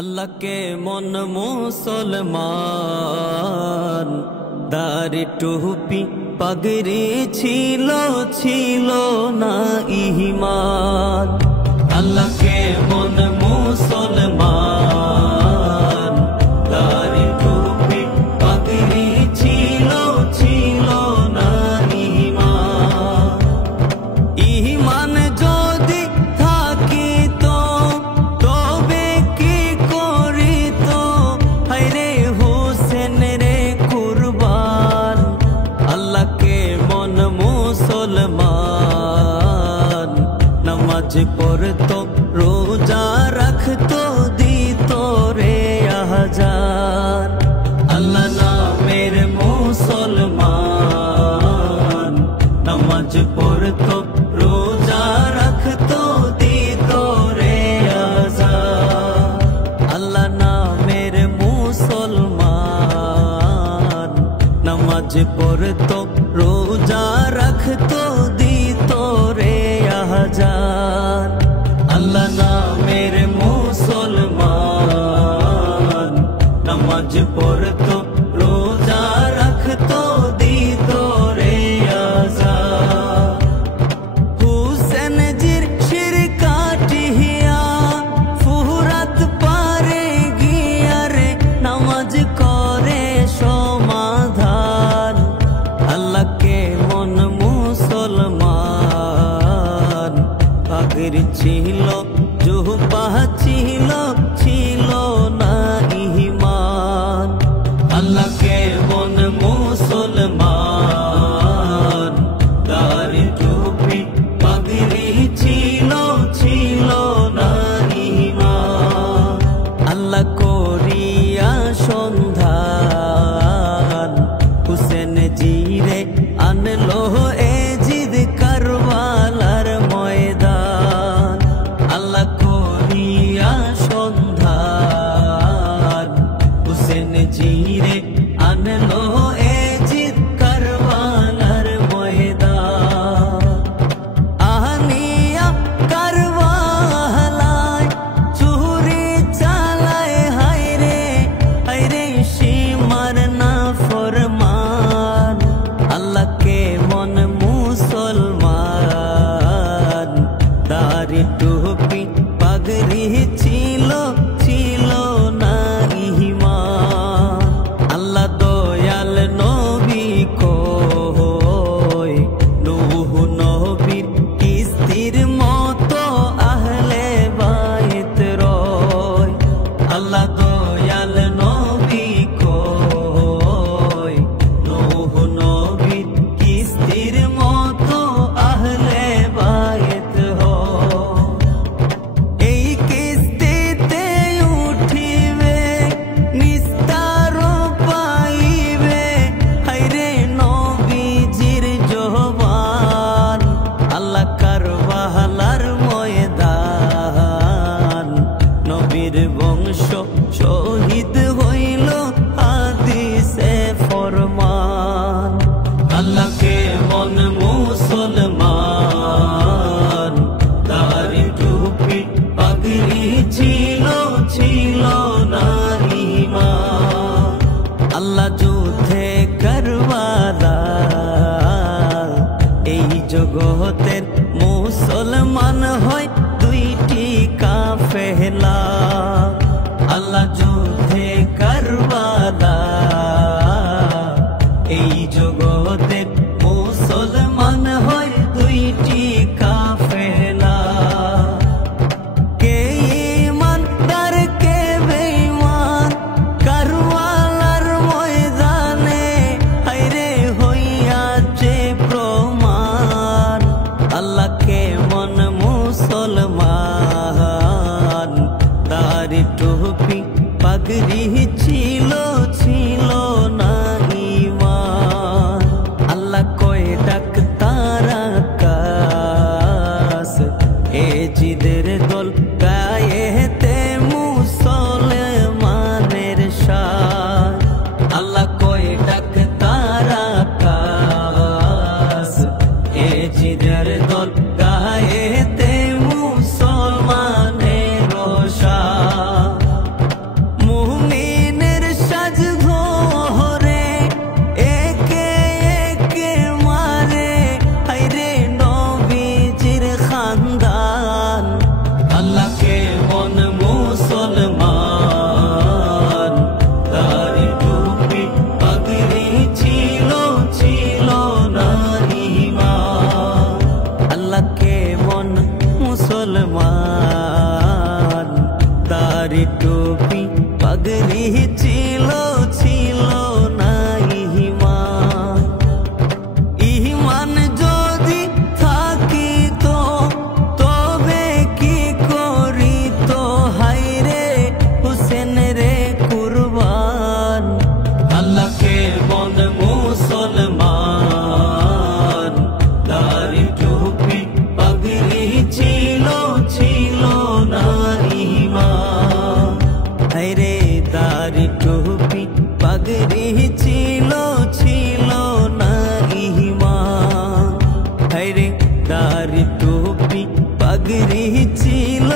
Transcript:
अल्लाह के मन मुसलमान दाढ़ी टोपी पगड़ी छिलो छिलो ना ईमान। अल्लाह के मन मुसलमान दाढ़ी टोपी पगड़ी छिलो छिलो ना ईमान। ईमान जोदी थाकी तो तबे की करी तो हायरे हुसैन रे कुरबान। अल्लाह के मन मुसलमान नमाज पढ़तो रोजा रखतो दीतो रे आजान। अल्लाह नामेर मुसलमान नमाज पढ़तो रोजा रखतो दीतो रे आजान। अल्लाह नामेर मुसलमान नमाज पढ़तो रोजा रखतो दीतो रे आजान। अल्लाह नामेर मुसलमान नमाज पढ़तो रोजा रखतो दीतो रे आजान। हुसैन जिर शिर काटिया फुरात पारे गिया रे नमाज करे समाधान। अल्लाह के मन मुसलमान पागड़ी छिलो जुब्बा छिलो छिलो ना ईमान। अल्लाह के मन मुसलमान दाढ़ी टोपी पगड़ी छिलो छिलो ना ईमान। अल्लाह कोरिया सन्धान हुसैन जीरे आनलो ए जिद करबालार मयदान। अल्लाह कोरिया सन्धान हुसैन जीरे आनलो ए जिद करबालार मयदान। आनिया करबालाय चुरी चालाय हायरे हायरे सीमार ना फरमान। अल्लाह के मन मुसलमान दाढ़ी टोपी पगड़ी छिलो छिलो ना ईमान। अल्लाह दयाल नबी कय नूह नबीर स्त्रीर मतो आहले बायत रय। अल्लाह दयाल नबी कय नूह नबीर स्त्रीर मतो आहले बायत হয়। এই কিস্তিতে উঠিবে নিস্তার পাইবে হায়রে নবীজির জবান। আল্লাহ কারবালার ময়দান নবীর বংশ শহীদ হইল হাদিসে ফরমান। अल्लाह के मन मुसलमान दाढ़ी टोपी पगड़ी छिलो छिलो ना ईमान। अल्लाह যুদ্ধে করবালা এই জগতের মুসলমান হয় দুইটি কাফেলা। আল্লাহ যুদ্ধে করবালা এই জগতের মুসলমান হয় দুইটি কাফেলা। কে ঈমানদার কে বেঈমান কারবালার ময়দানে হায়রে হইয়াছে প্রমাণ। আল্লাহ কে মন মুসলমান দাড়ি টুপি পাগড়ি ছিলো ছিলো না ঈমান। আল্লাহ কয় ডাক তারা কাস এ জিদের দল গায়েতে মুসলমানের শান। আল্লাহ কয় ডাক তারা কাস এ জিদের দল গায়েতে মুসলমানের শান। দাড়ি টুপি পাগড়ি ছিল ছিল না ঈমান। ঈমান যদি থাকিত তবে কি করিত হায়রে হুসেন রে কুরবান। আল্লাহকে বন্দ মুসলমান, দাড়ি টুপি পাগড়ি ছিল ছিল না ঈমান। হায়রে দাড়ি টুপি পাগড়ি ছিল ছিল না ঈমান। হায়রে দাড়ি টুপি পাগড়ি ছিল